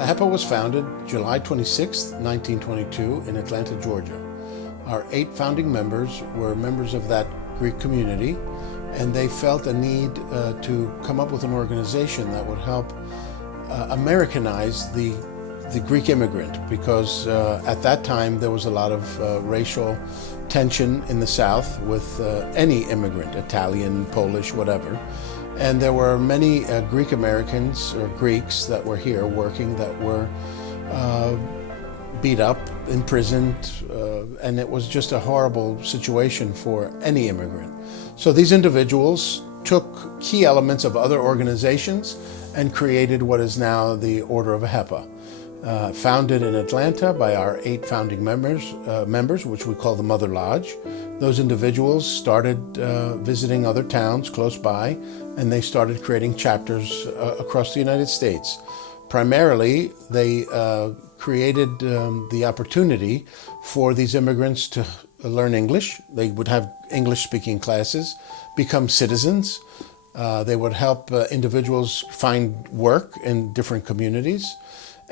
Ahepa was founded July 26, 1922 in Atlanta, Georgia. Our 8 founding members were members of that Greek community, and they felt a need to come up with an organization that would help Americanize the Greek immigrant, because at that time there was a lot of racial tension in the South with any immigrant, Italian, Polish, whatever. And there were many Greek Americans or Greeks that were here working that were beat up, imprisoned, and it was just a horrible situation for any immigrant. So these individuals took key elements of other organizations and created what is now the Order of Ahepa. Founded in Atlanta by our 8 founding members, which we call the Mother Lodge. Those individuals started visiting other towns close by, and they started creating chapters across the United States. Primarily, they created the opportunity for these immigrants to learn English. They would have English-speaking classes, become citizens. They would help individuals find work in different communities.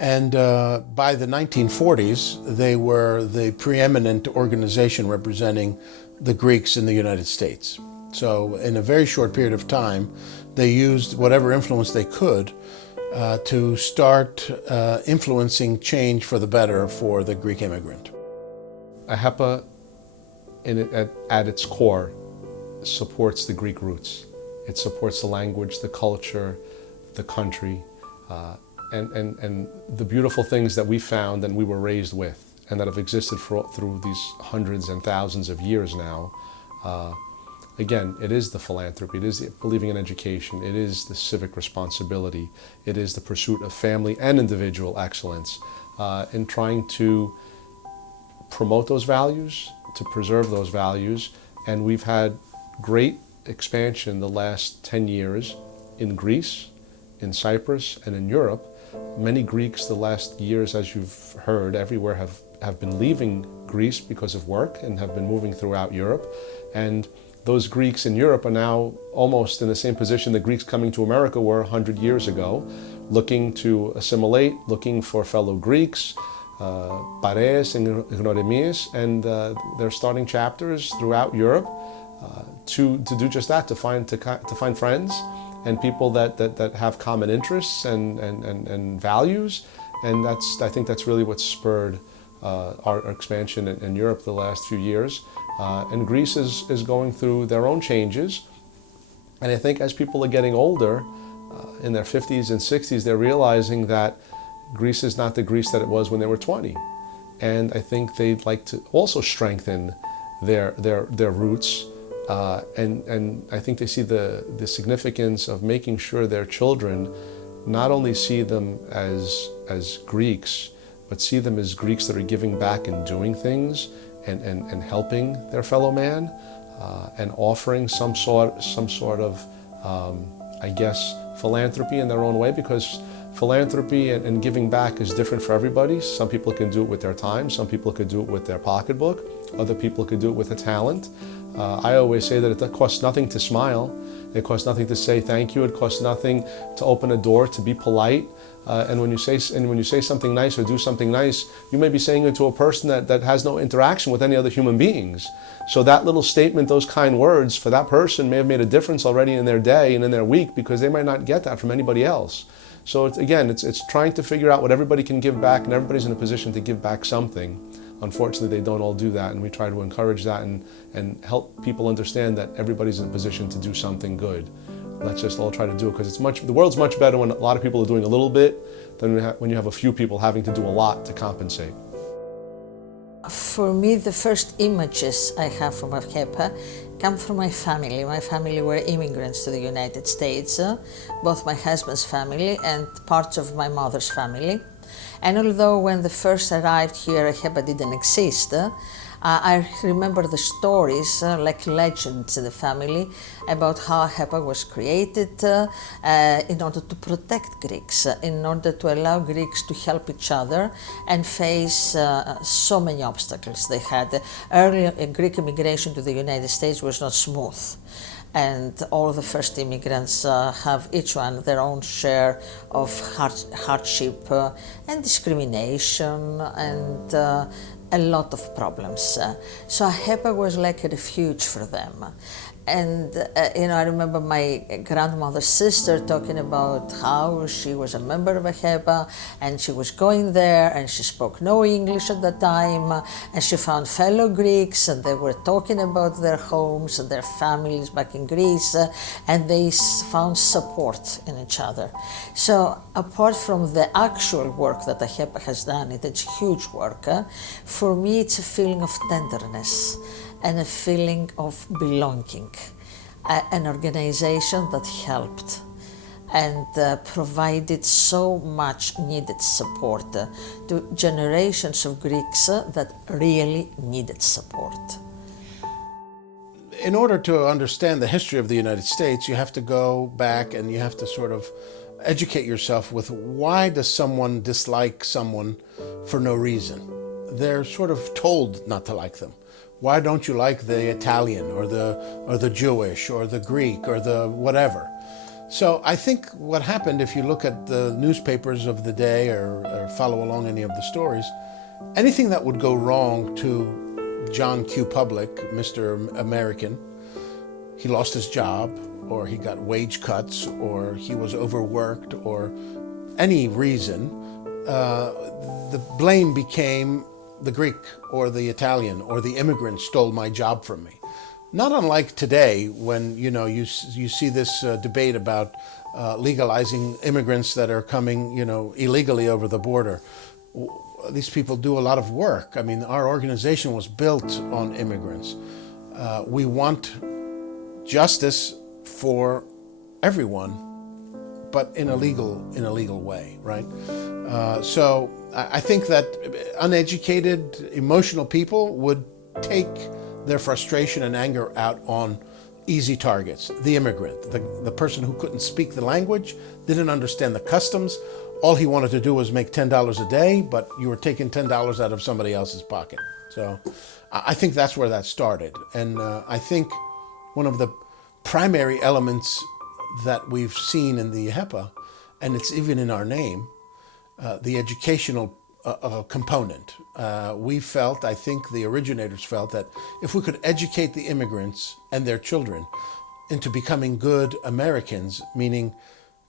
And by the 1940s, they were the preeminent organization representing the Greeks in the United States. So in a very short period of time, they used whatever influence they could to start influencing change for the better for the Greek immigrant. Ahepa, at its core, supports the Greek roots. It supports the language, the culture, the country, and the beautiful things that we found and we were raised with, and that have existed through these hundreds and thousands of years now. Again, it is the philanthropy, it is the believing in education, it is the civic responsibility, it is the pursuit of family and individual excellence in trying to promote those values, to preserve those values. And we've had great expansion the last 10 years in Greece, in Cyprus, and in Europe. Many Greeks the last years, as you've heard, everywhere have been leaving Greece because of work and have been moving throughout Europe. And those Greeks in Europe are now almost in the same position the Greeks coming to America were 100 years ago, looking to assimilate, looking for fellow Greeks, pares and ignoremias, and they're starting chapters throughout Europe to do just that, to find friends and people that have common interests and values. And I think that's really what spurred our expansion in Europe the last few years. And Greece is going through their own changes. And I think as people are getting older, in their 50s and 60s, they're realizing that Greece is not the Greece that it was when they were 20. And I think they'd like to also strengthen their roots. And I think they see the significance of making sure their children not only see them as Greeks, but see them as Greeks that are giving back and doing things and helping their fellow man and offering some sort of I guess philanthropy in their own way, because philanthropy and giving back is different for everybody. Some people can do it with their time, some people could do it with their pocketbook, other people could do it with a talent. I always say that it costs nothing to smile, it costs nothing to say thank you, it costs nothing to open a door, to be polite. And when you say something nice or do something nice, you may be saying it to a person that has no interaction with any other human beings. So that little statement, those kind words for that person may have made a difference already in their day and in their week, because they might not get that from anybody else. So it's trying to figure out what everybody can give back, and everybody's in a position to give back something. Unfortunately, they don't all do that, and we try to encourage that and help people understand that everybody's in a position to do something good. Let's just all try to do it, because the world's much better when a lot of people are doing a little bit than when you have a few people having to do a lot to compensate. For me, the first images I have from Ahepa come from my family. My family were immigrants to the United States, both my husband's family and parts of my mother's family. And although when they first arrived here, Ahepa didn't exist, I remember the stories, like legends in the family, about how Ahepa was created in order to protect Greeks, in order to allow Greeks to help each other and face so many obstacles they had. Early Greek immigration to the United States was not smooth. and all the first immigrants have each one their own share of hardship and discrimination and a lot of problems. So Ahepa was like a refuge for them. And I remember my grandmother's sister talking about how she was a member of Ahepa and she was going there and she spoke no English at the time, and she found fellow Greeks and they were talking about their homes and their families back in Greece, and they found support in each other. So apart from the actual work that Ahepa has done, it's huge work, for me it's a feeling of tenderness and a feeling of belonging, an organization that helped and provided so much needed support to generations of Greeks that really needed support. In order to understand the history of the United States, you have to go back and you have to sort of educate yourself with why does someone dislike someone for no reason? They're sort of told not to like them. Why don't you like the Italian or the Jewish or the Greek or the whatever? So I think what happened, if you look at the newspapers of the day or follow along any of the stories, anything that would go wrong to John Q. Public, Mr. American, he lost his job or he got wage cuts or he was overworked or any reason, the blame became the Greek or the Italian or the immigrant stole my job from me. Not unlike today when you see this debate about legalizing immigrants that are coming illegally over the border. These people do a lot of work. I mean, our organization was built on immigrants. We want justice for everyone, but in a legal way, right? So I think that uneducated, emotional people would take their frustration and anger out on easy targets. The immigrant, the person who couldn't speak the language, didn't understand the customs. All he wanted to do was make $10 a day, but you were taking $10 out of somebody else's pocket. So I think that's where that started. And I think one of the primary elements that we've seen in the Ahepa, and it's even in our name, the educational component. We felt, I think the originators felt, that if we could educate the immigrants and their children into becoming good Americans, meaning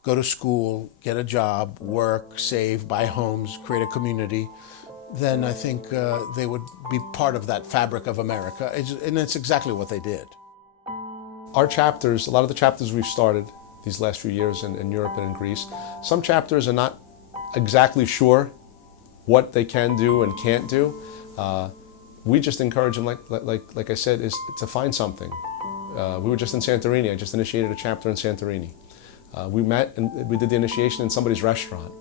go to school, get a job, work, save, buy homes, create a community, then I think they would be part of that fabric of America. And it's exactly what they did. Our chapters, a lot of the chapters we've started these last few years in Europe and in Greece, some chapters are not exactly sure what they can do and can't do. We just encourage them, like I said, is to find something. We were just in Santorini. I just initiated a chapter in Santorini. We met and we did the initiation in somebody's restaurant.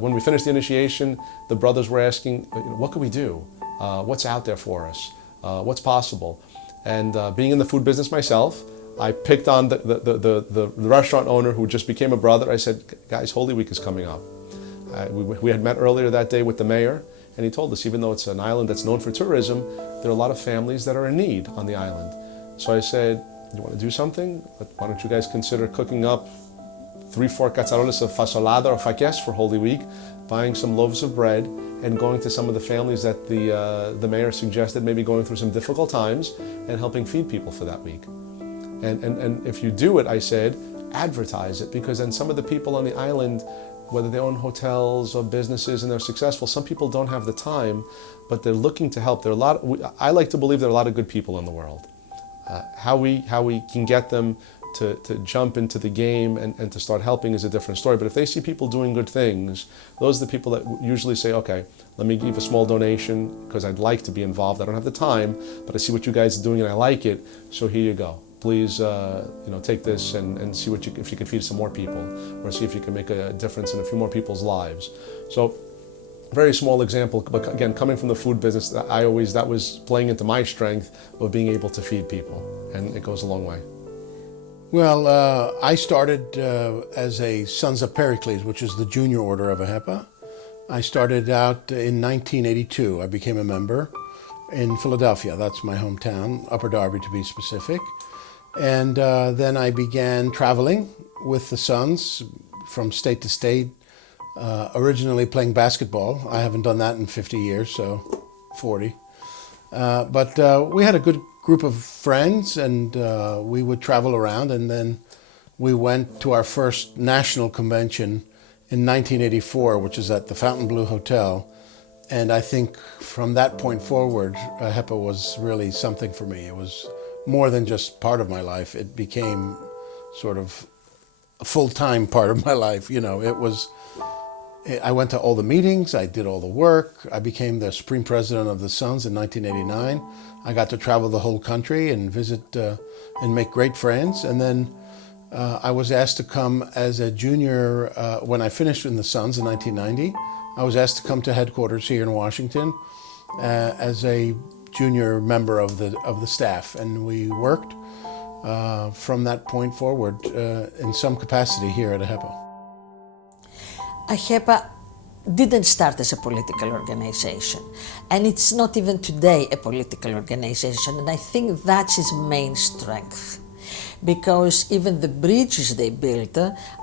When we finished the initiation, the brothers were asking, what can we do? What's out there for us? What's possible? And being in the food business myself, I picked on the restaurant owner who just became a brother. I said, guys, Holy Week is coming up. We had met earlier that day with the mayor, and he told us, even though it's an island that's known for tourism, there are a lot of families that are in need on the island. So I said, you want to do something? Why don't you guys consider cooking up 3-4 cazaroles of fasolada or faques for Holy Week, buying some loaves of bread, and going to some of the families that the mayor suggested maybe going through some difficult times and helping feed people for that week. And if you do it, I said, advertise it, because then some of the people on the island, whether they own hotels or businesses and they're successful, some people don't have the time, but they're looking to help. I like to believe there are a lot of good people in the world. How we can get them to jump into the game and to start helping is a different story. But if they see people doing good things, those are the people that usually say, okay, let me give a small donation because I'd like to be involved. I don't have the time, but I see what you guys are doing and I like it, so here you go. Please take this and see if you can feed some more people, or see if you can make a difference in a few more people's lives. So very small example, but again, coming from the food business, that was playing into my strength of being able to feed people, and it goes a long way. Well, I started as a Sons of Pericles, which is the junior order of Ahepa. I started out in 1982. I became a member in Philadelphia. That's my hometown, Upper Darby to be specific. And then I began traveling with the Sons from state to state, originally playing basketball. I haven't done that in 50 years, so 40. But we had a good group of friends, and we would travel around, and then we went to our first national convention in 1984, which is at the Fontainebleau Hotel. And I think from that point forward, Ahepa was really something for me. It was more than just part of my life. It became sort of a full-time part of my life. You know, I went to all the meetings, I did all the work. I became the Supreme President of the Sons in 1989. I got to travel the whole country and visit and make great friends. And then I was asked to come as a junior, when I finished in the Sons in 1990, I was asked to come to headquarters here in Washington as a junior member of the staff. And we worked from that point forward in some capacity here at Ahepa. Ahepa didn't start as a political organization, and it's not even today a political organization, and I think that's its main strength, because even the bridges they built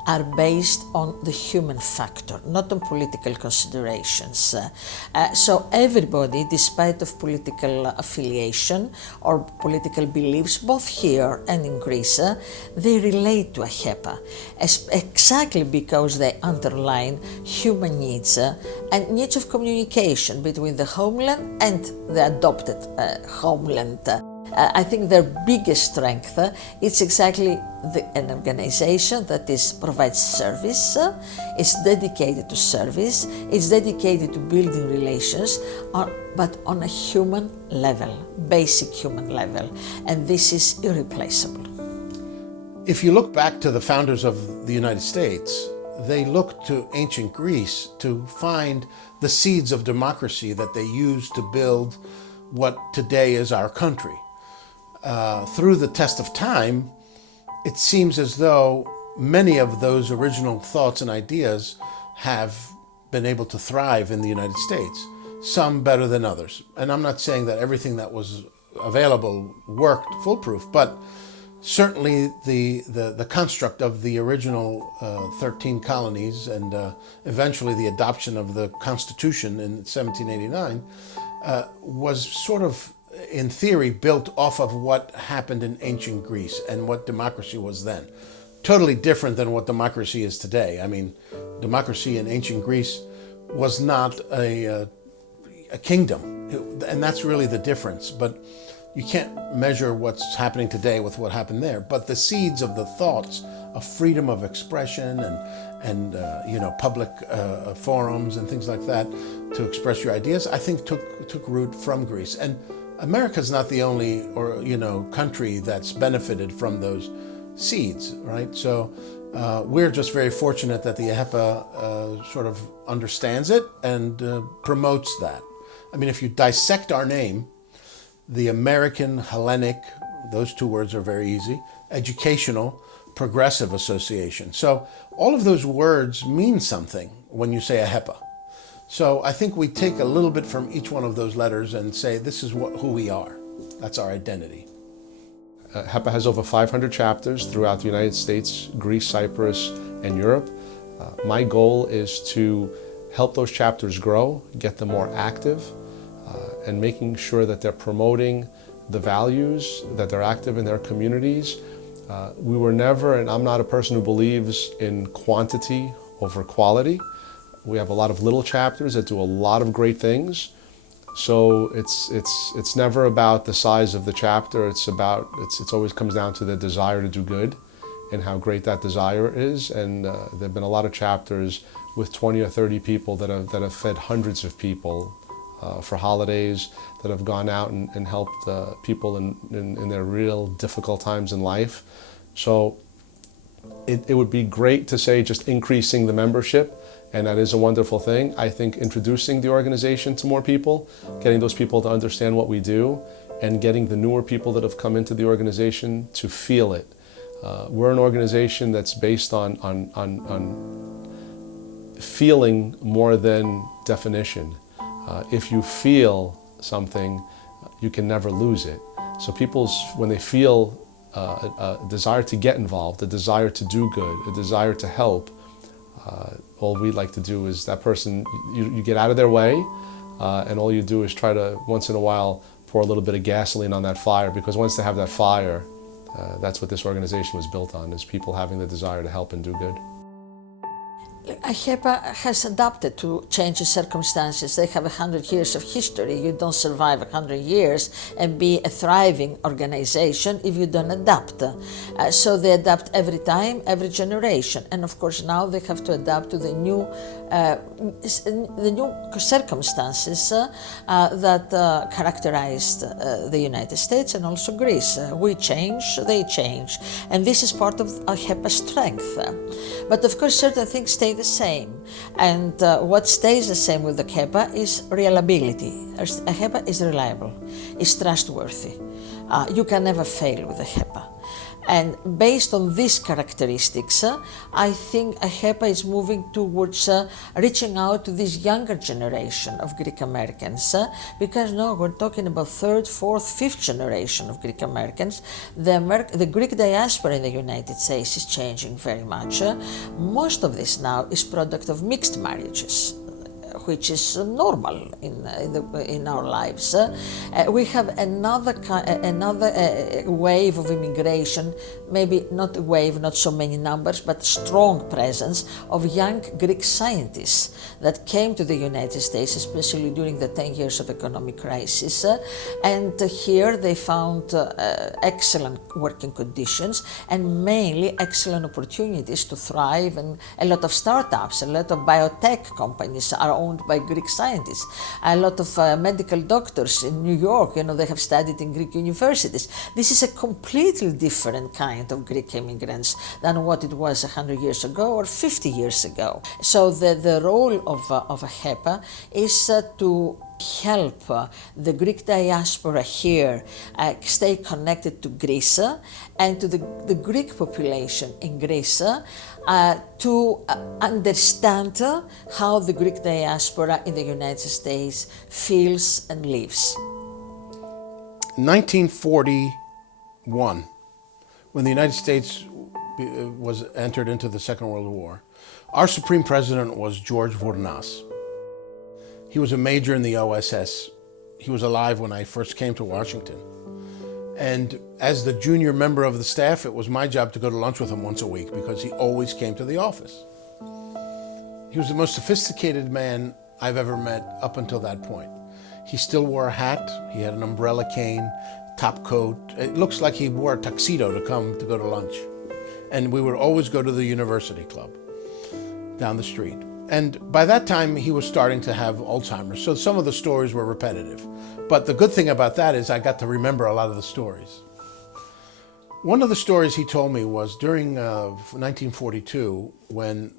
are based on the human factor, not on political considerations. So everybody, despite of political affiliation or political beliefs, both here and in Greece, they relate to Ahepa, exactly because they underline human needs and needs of communication between the homeland and the adopted homeland. I think their biggest strength is exactly an organization that provides service, is dedicated to service, is dedicated to building relations, but on a human level, basic human level, and this is irreplaceable. If you look back to the founders of the United States, they looked to ancient Greece to find the seeds of democracy that they used to build what today is our country. Through the test of time, it seems as though many of those original thoughts and ideas have been able to thrive in the United States, some better than others. And I'm not saying that everything that was available worked foolproof, but certainly the construct of the original 13 colonies and eventually the adoption of the Constitution in 1789 was sort of, in theory, built off of what happened in ancient Greece and what democracy was then. Totally different than what democracy is today. I mean, democracy in ancient Greece was not a kingdom, and that's really the difference. But you can't measure what's happening today with what happened there. But the seeds of the thoughts of freedom of expression and public forums and things like that to express your ideas, I think took root from Greece. And America's not the only country that's benefited from those seeds, right? So we're just very fortunate that the Ahepa sort of understands it and promotes that. I mean, if you dissect our name, the American, Hellenic, those two words are very easy, educational, progressive association. So all of those words mean something when you say Ahepa. So I think we take a little bit from each one of those letters and say, this is who we are. That's our identity. Ahepa has over 500 chapters throughout the United States, Greece, Cyprus, and Europe. My goal is to help those chapters grow, get them more active, and making sure that they're promoting the values, that they're active in their communities. We were never, and I'm not a person who believes in quantity over quality. We have a lot of little chapters that do a lot of great things. So it's never about the size of the chapter. It always comes down to the desire to do good and how great that desire is. And there've been a lot of chapters with 20 or 30 people that have fed hundreds of people for holidays, that have gone out and helped people in their real difficult times in life. So it would be great to say just increasing the membership, and that is a wonderful thing. I think introducing the organization to more people, getting those people to understand what we do, and getting the newer people that have come into the organization to feel it. We're an organization that's based on feeling more than definition. If you feel something, you can never lose it. So when they feel a desire to get involved, a desire to do good, a desire to help, all we like to do is that person, you get out of their way, and all you do is try to, once in a while, pour a little bit of gasoline on that fire, because once they have that fire, that's what this organization was built on, is people having the desire to help and do good. Ahepa has adapted to changing circumstances. They have 100 years of history. You don't survive 100 years and be a thriving organization if you don't adapt. So they adapt every time, every generation. And of course now they have to adapt to the new circumstances that characterized the United States and also Greece. We change, they change. And this is part of Ahepa's strength. But of course certain things stay the same, and what stays the same with Ahepa is reliability. Ahepa is reliable, is trustworthy. You can never fail with Ahepa. And based on these characteristics, I think Ahepa is moving towards reaching out to this younger generation of Greek Americans, because now we're talking about third, fourth, fifth generation of Greek Americans. The Greek diaspora in the United States is changing very much. Most of this now is product of mixed marriages, which is normal in our lives. We have another wave of immigration, maybe not a wave, not so many numbers, but strong presence of young Greek scientists that came to the United States, especially during the 10 years of economic crisis. And here they found excellent working conditions and mainly excellent opportunities to thrive, and a lot of startups, a lot of biotech companies are owned by Greek scientists. A lot of medical doctors in New York, they have studied in Greek universities. This is a completely different kind of Greek immigrants than what it was 100 years ago or 50 years ago. So the role of Ahepa is to help the Greek diaspora here stay connected to Greece and to the Greek population in Greece to understand how the Greek diaspora in the United States feels and lives. 1941, when the United States was entered into the Second World War, our Supreme President was George Vournas. He was a major in the OSS. He was alive when I first came to Washington. And as the junior member of the staff, it was my job to go to lunch with him once a week because he always came to the office. He was the most sophisticated man I've ever met up until that point. He still wore a hat, he had an umbrella cane, top coat. It looks like he wore a tuxedo to go to lunch. And we would always go to the University Club down the street. And by that time, he was starting to have Alzheimer's, so some of the stories were repetitive. But the good thing about that is I got to remember a lot of the stories. One of the stories he told me was during 1942, when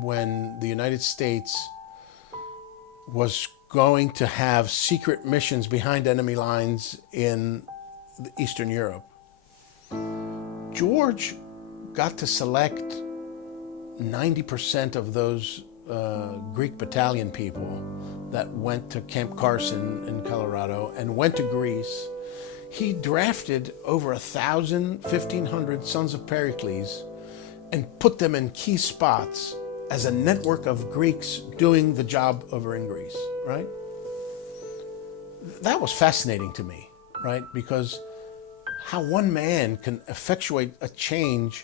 the United States was going to have secret missions behind enemy lines in Eastern Europe. George got to select 90% of those Greek battalion people that went to Camp Carson in Colorado and went to Greece. He drafted over 1,500 sons of Pericles and put them in key spots as a network of Greeks doing the job over in Greece, right? That was fascinating to me, right? Because how one man can effectuate a change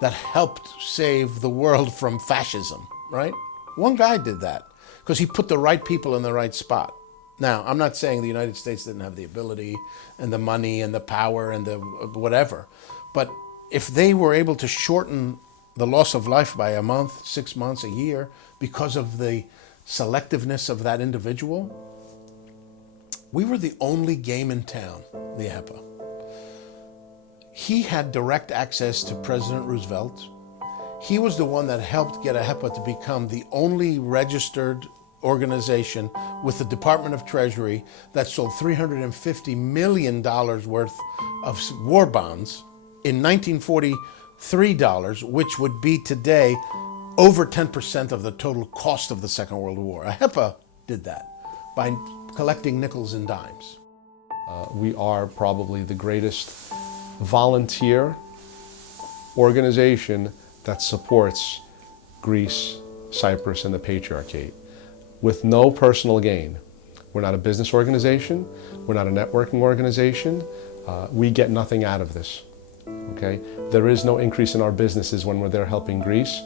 that helped save the world from fascism, right? One guy did that because he put the right people in the right spot. Now, I'm not saying the United States didn't have the ability and the money and the power and the whatever, but if they were able to shorten the loss of life by a month, 6 months, a year, because of the selectiveness of that individual, we were the only game in town, the Ahepa. He had direct access to President Roosevelt. He was the one that helped get Ahepa to become the only registered organization with the Department of Treasury that sold $350 million worth of war bonds in 1943 dollars, which would be today over 10% of the total cost of the Second World War. Ahepa did that by collecting nickels and dimes. We are probably the greatest volunteer organization that supports Greece, Cyprus, and the Patriarchate with no personal gain. We're not a business organization. We're not a networking organization. We get nothing out of this. Okay? There is no increase in our businesses when we're there helping Greece.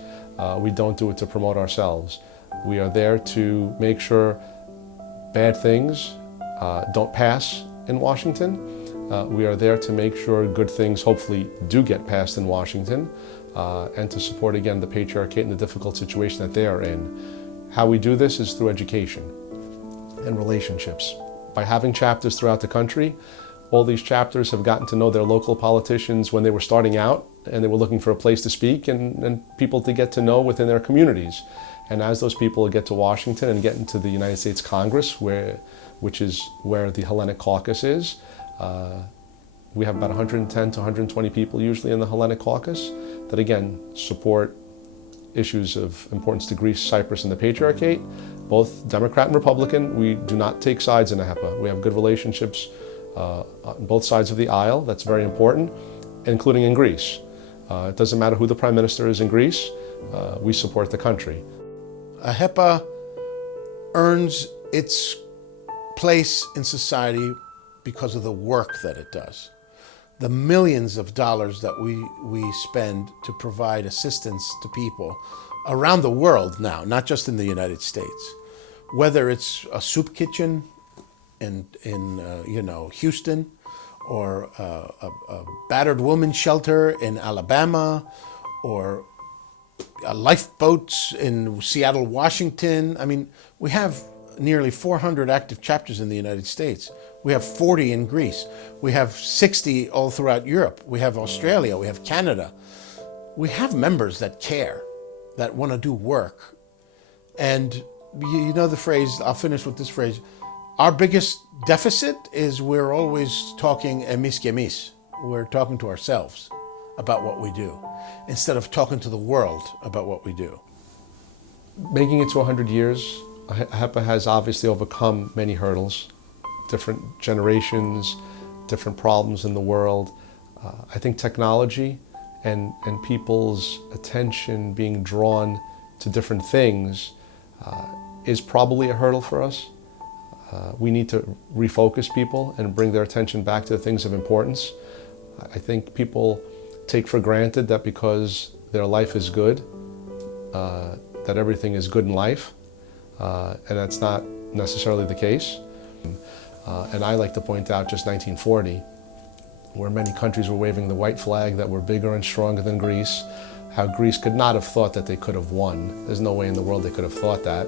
We don't do it to promote ourselves. We are there to make sure bad things don't pass in Washington. We are there to make sure good things hopefully do get passed in Washington, and to support again the Patriarchate and the difficult situation that they are in. How we do this is through education and relationships. By having chapters throughout the country, all these chapters have gotten to know their local politicians when they were starting out and they were looking for a place to speak and people to get to know within their communities. And as those people get to Washington and get into the United States Congress, which is where the Hellenic Caucus is, we have about 110 to 120 people usually in the Hellenic Caucus that again support issues of importance to Greece, Cyprus, and the Patriarchate, both Democrat and Republican. We do not take sides in Ahepa. We have good relationships on both sides of the aisle. That's very important, including in Greece. It doesn't matter who the Prime Minister is in Greece, we support the country. Ahepa earns its place in society because of the work that it does. The millions of dollars that we spend to provide assistance to people around the world now, not just in the United States. Whether it's a soup kitchen in Houston, or a battered women's shelter in Alabama, or lifeboats in Seattle, Washington. I mean, we have nearly 400 active chapters in the United States. We have 40 in Greece. We have 60 all throughout Europe. We have Australia. We have Canada. We have members that care, that want to do work. And you know the phrase, I'll finish with this phrase, our biggest deficit is we're always talking emis και εμείς. We're talking to ourselves about what we do, instead of talking to the world about what we do. Making it to 100 years, Ahepa has obviously overcome many hurdles, different generations, different problems in the world. I think technology and people's attention being drawn to different things is probably a hurdle for us. We need to refocus people and bring their attention back to the things of importance. I think people take for granted that because their life is good, that everything is good in life, and that's not necessarily the case. And I like to point out just 1940, where many countries were waving the white flag that were bigger and stronger than Greece, how Greece could not have thought that they could have won. There's no way in the world they could have thought that,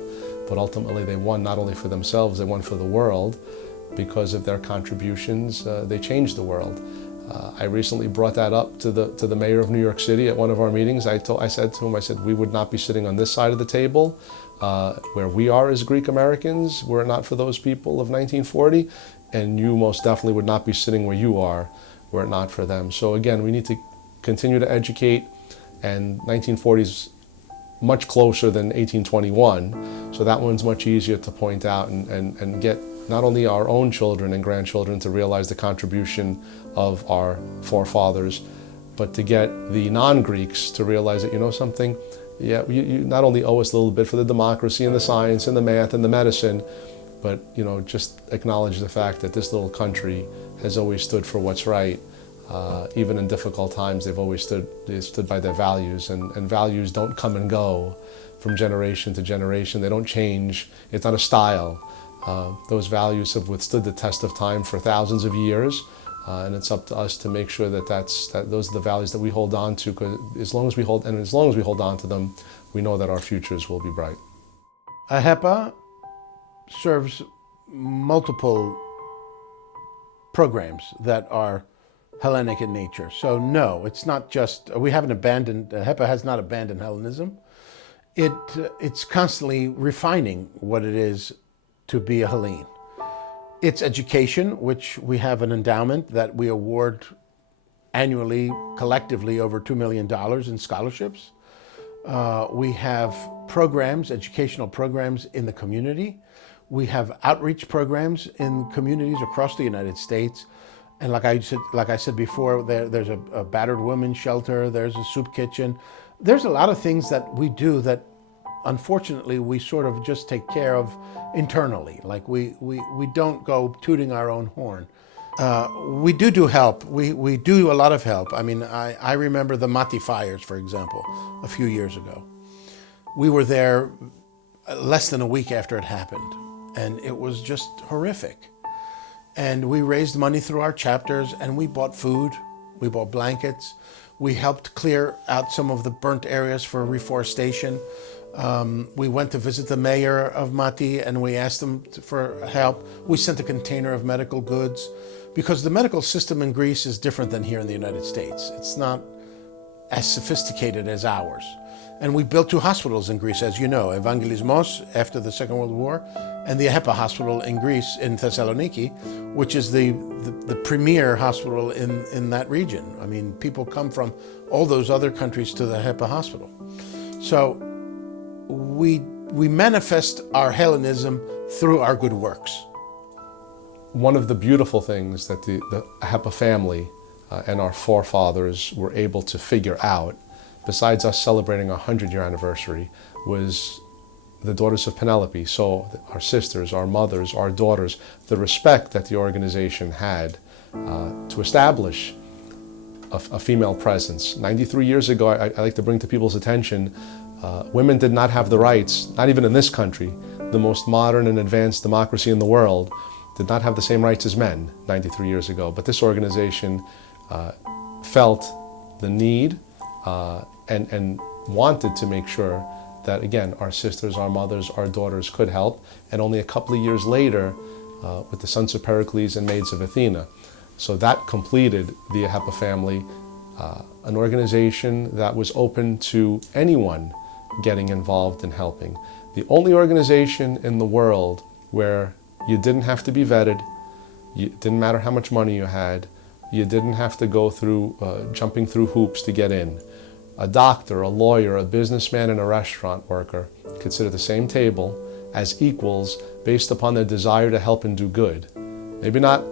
but ultimately they won not only for themselves, they won for the world. Because of their contributions, they changed the world. I recently brought that up to the mayor of New York City at one of our meetings. I said to him, we would not be sitting on this side of the table where we are as Greek Americans were it not for those people of 1940, and you most definitely would not be sitting where you are were it not for them. So again, we need to continue to educate, and 1940 is much closer than 1821, so that one's much easier to point out and get not only our own children and grandchildren to realize the contribution of our forefathers, but to get the non-Greeks to realize that, you know something, yeah, you not only owe us a little bit for the democracy and the science and the math and the medicine, but just acknowledge the fact that this little country has always stood for what's right. Even in difficult times, they stood by their values, and values don't come and go from generation to generation. They don't change. It's not a style. Those values have withstood the test of time for thousands of years, and it's up to us to make sure that those are the values that we hold on to. Because as long as we hold on to them, we know that our futures will be bright. Ahepa serves multiple programs that are Hellenic in nature. So no, it's not just, Ahepa has not abandoned Hellenism. It's constantly refining what it is to be a Hellene. It's education, which we have an endowment that we award annually, collectively, over $2 million in scholarships. We have programs, educational programs in the community. We have outreach programs in communities across the United States. And like I said before, there's a battered women's shelter, there's a soup kitchen. There's a lot of things that we do that unfortunately we sort of just take care of internally. Like we don't go tooting our own horn. We do help. We do a lot of help. I mean, I remember the Mati fires, for example, a few years ago. We were there less than a week after it happened, and it was just horrific. And we raised money through our chapters, and we bought food, we bought blankets, we helped clear out some of the burnt areas for reforestation. We went to visit the mayor of Mati, and we asked them for help. We sent a container of medical goods, because the medical system in Greece is different than here in the United States. It's not as sophisticated as ours. And we built 2 hospitals in Greece, as you know, Evangelismos after the Second World War, and the Ahepa hospital in Greece, in Thessaloniki, which is the premier hospital in that region. I mean, people come from all those other countries to the Ahepa hospital. So we manifest our Hellenism through our good works. One of the beautiful things that the Ahepa family and our forefathers were able to figure out, besides us celebrating our 100-year anniversary, was the daughters of Penelope. So our sisters, our mothers, our daughters, the respect that the organization had to establish a female presence. 93 years ago, I like to bring to people's attention, women did not have the rights, not even in this country, the most modern and advanced democracy in the world, did not have the same rights as men 93 years ago. But this organization felt the need and wanted to make sure that, again, our sisters, our mothers, our daughters could help. And only a couple of years later, with the Sons of Pericles and Maids of Athena. So that completed the Ahepa family, an organization that was open to anyone getting involved in helping. The only organization in the world where you didn't have to be vetted, it didn't matter how much money you had, you didn't have to go through jumping through hoops to get in. A doctor, a lawyer, a businessman, and a restaurant worker could sit at the same table as equals based upon their desire to help and do good. Maybe not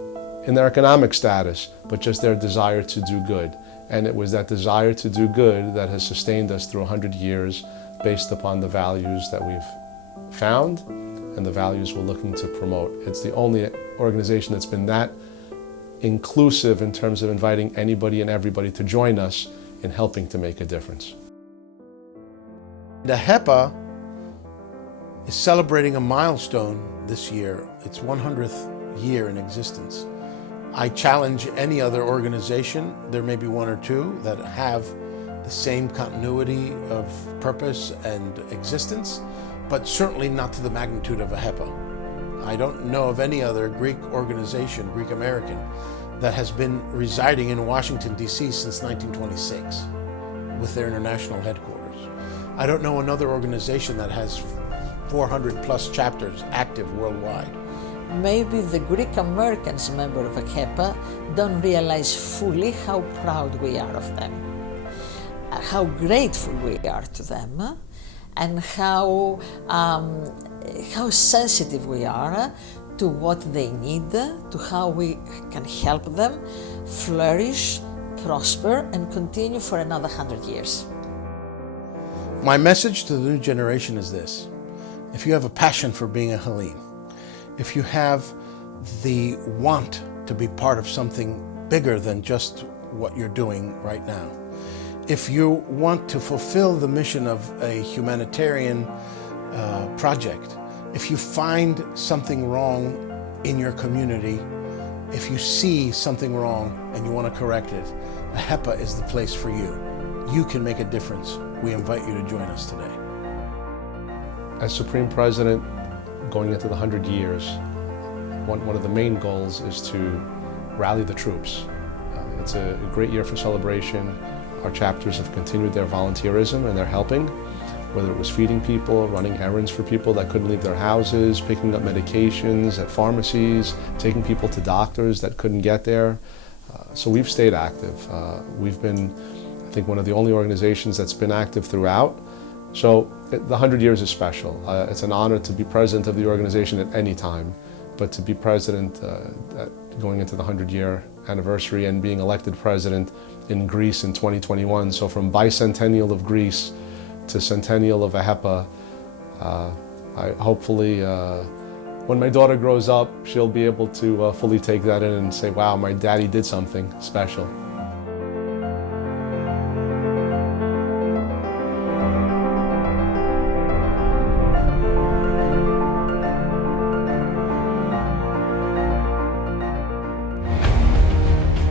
in their economic status, but just their desire to do good. And it was that desire to do good that has sustained us through 100 years based upon the values that we've found and the values we're looking to promote. It's the only organization that's been that inclusive in terms of inviting anybody and everybody to join us in helping to make a difference. The Ahepa is celebrating a milestone this year, its 100th year in existence. I challenge any other organization, there may be one or two, that have the same continuity of purpose and existence, but certainly not to the magnitude of Ahepa. I don't know of any other Greek organization, Greek American, that has been residing in Washington, D.C. since 1926 with their international headquarters. I don't know another organization that has 400 plus chapters active worldwide. Maybe the Greek Americans member of Ahepa don't realize fully how proud we are of them, how grateful we are to them, and how sensitive we are to what they need, to how we can help them flourish, prosper, and continue for another 100 years. My message to the new generation is this: if you have a passion for being a Hellene, if you have the want to be part of something bigger than just what you're doing right now, if you want to fulfill the mission of a humanitarian project, if you find something wrong in your community, if you see something wrong and you want to correct it, Ahepa is the place for you. You can make a difference. We invite you to join us today. As Supreme President, going into the 100 years, one of the main goals is to rally the troops. It's a great year for celebration. Our chapters have continued their volunteerism and their helping, whether it was feeding people, running errands for people that couldn't leave their houses, picking up medications at pharmacies, taking people to doctors that couldn't get there. So we've stayed active. We've been, I think, one of the only organizations that's been active throughout. So the 100 years is special. It's an honor to be president of the organization at any time, but to be president going into the 100-year anniversary and being elected president in Greece in 2021. So from bicentennial of Greece to centennial of Ahepa, hopefully when my daughter grows up, she'll be able to fully take that in and say, wow, my daddy did something special.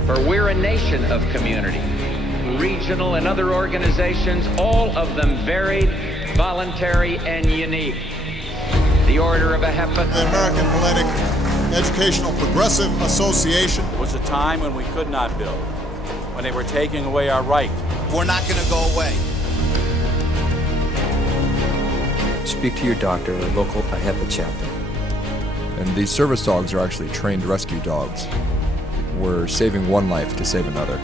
For we're a nation of community, regional and other organizations, all of them varied, voluntary, and unique. The Order of Ahepa. The American Hellenic Educational Progressive Association. It was a time when we could not build, when they were taking away our right. We're not going to go away. Speak to your doctor or local Ahepa chapter. And these service dogs are actually trained rescue dogs. We're saving one life to save another.